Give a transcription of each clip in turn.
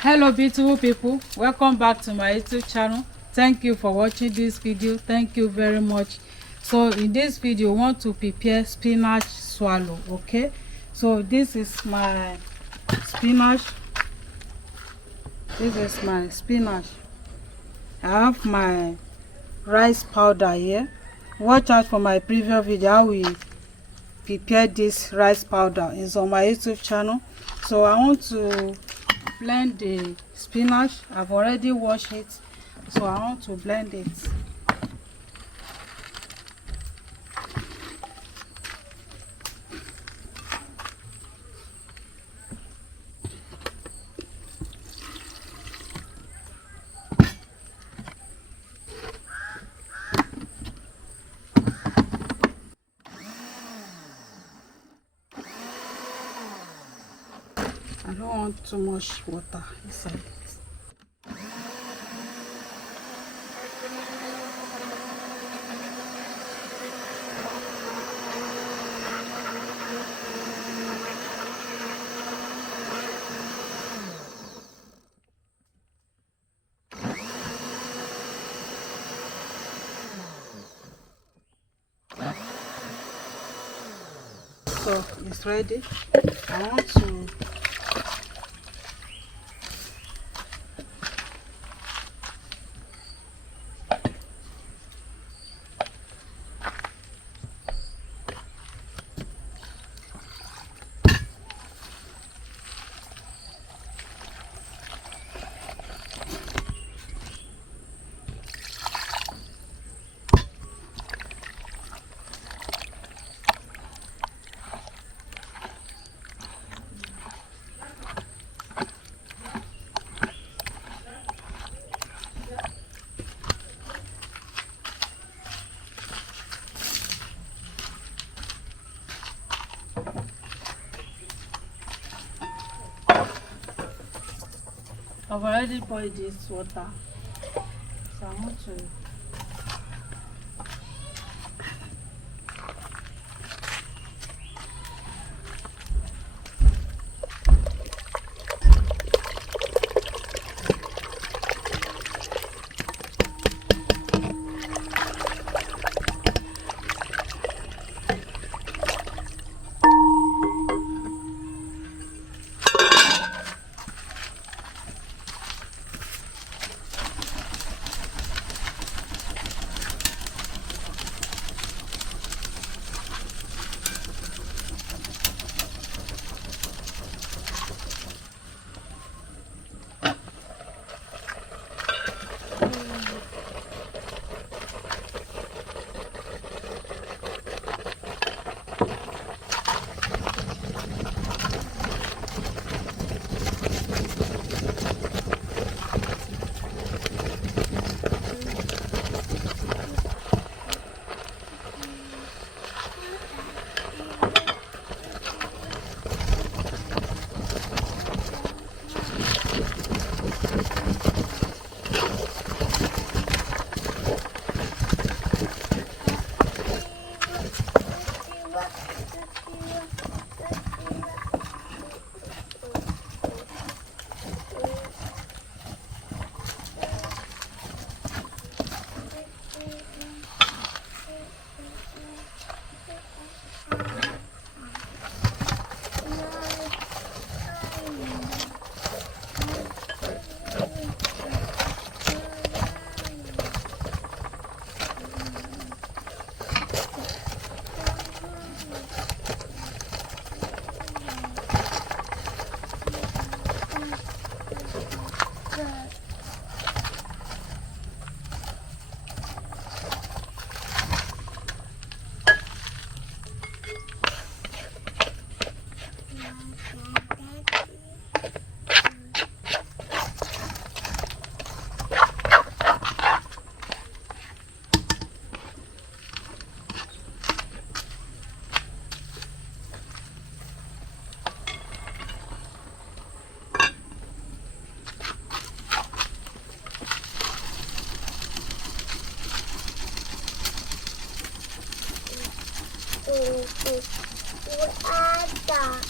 Hello beautiful people, welcome back to my YouTube channel. Thank you for watching this video. Thank you very much. So in this video I want to prepare spinach swallow. Okay, so this is my spinach. I have my rice powder here. Watch out for my previous video how we prepare this rice powder. It's on my YouTube channel. So I want to blend the spinach. I've already washed it, so I want to blend it. I don't want too much water inside it. So it's ready. I want to I've already boiled this water, so I want to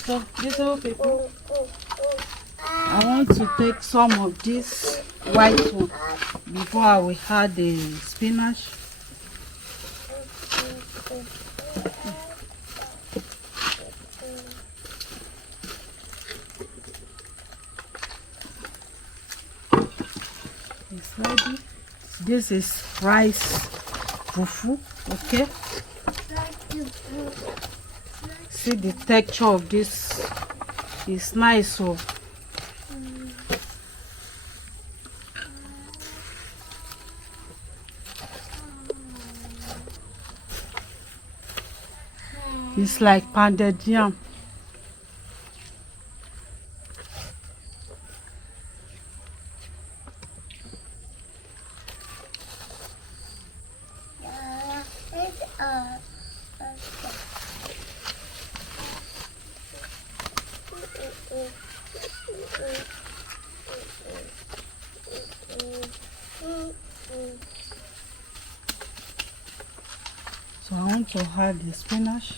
So, beautiful people, I want to take some of this white one before I will add the spinach. It's ready. This is rice fufu, okay? See the texture of this is nice. So it's like pounded yam. So I want to add the spinach.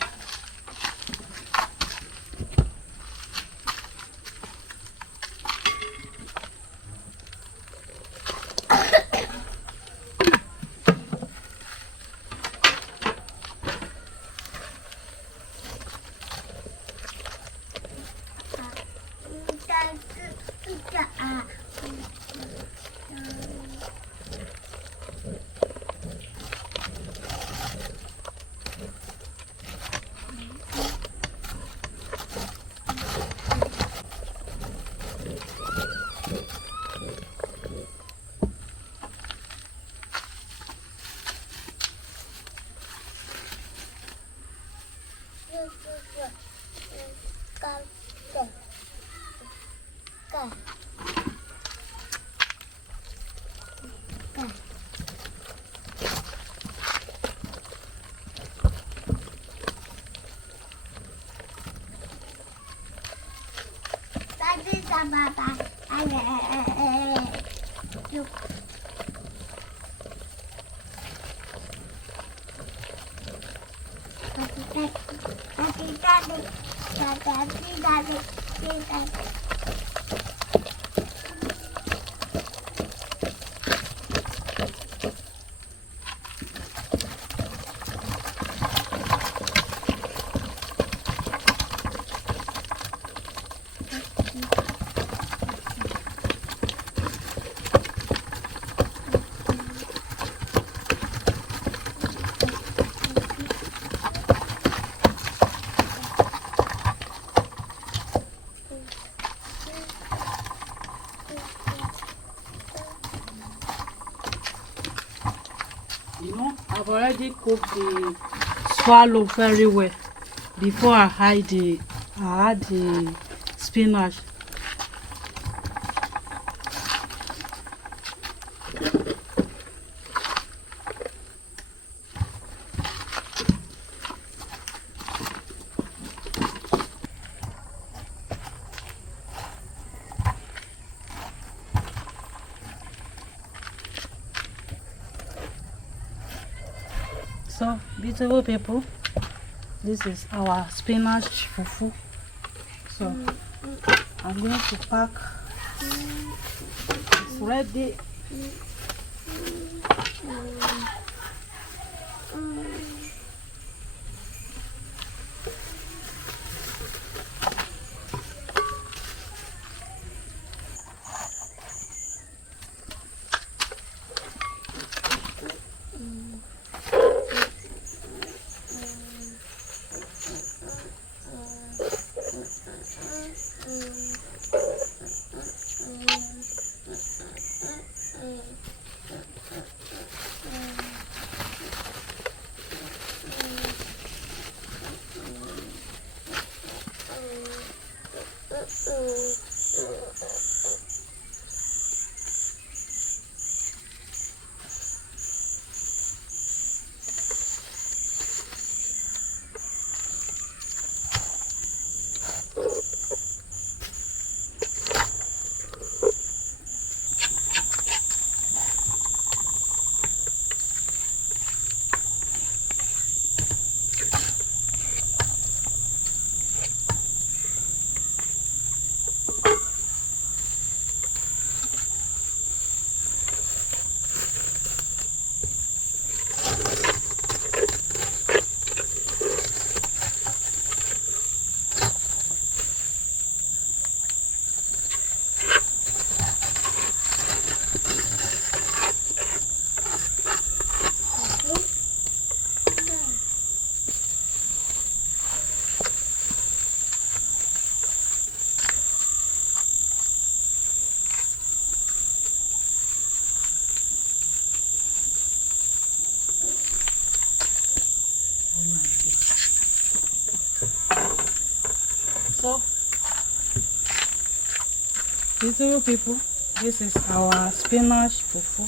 You know, I've already cooked the swallow very well before I add the spinach. So, beautiful people, this is our spinach fufu. So, I'm going to pack. It's ready. So, beautiful people, this is our spinach fufu.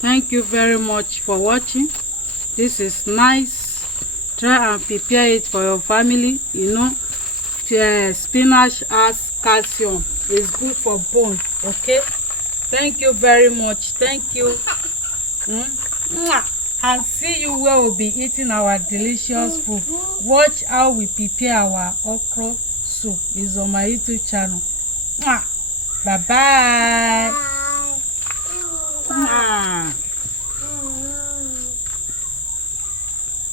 Thank you very much for watching. This is nice. Try and prepare it for your family. You know, spinach has calcium. It's good for bone. Okay. Thank you very much. Thank you. And see you where we'll be eating our delicious food. Watch how we prepare our okra soup. It's on my YouTube channel. Bye bye. Bye.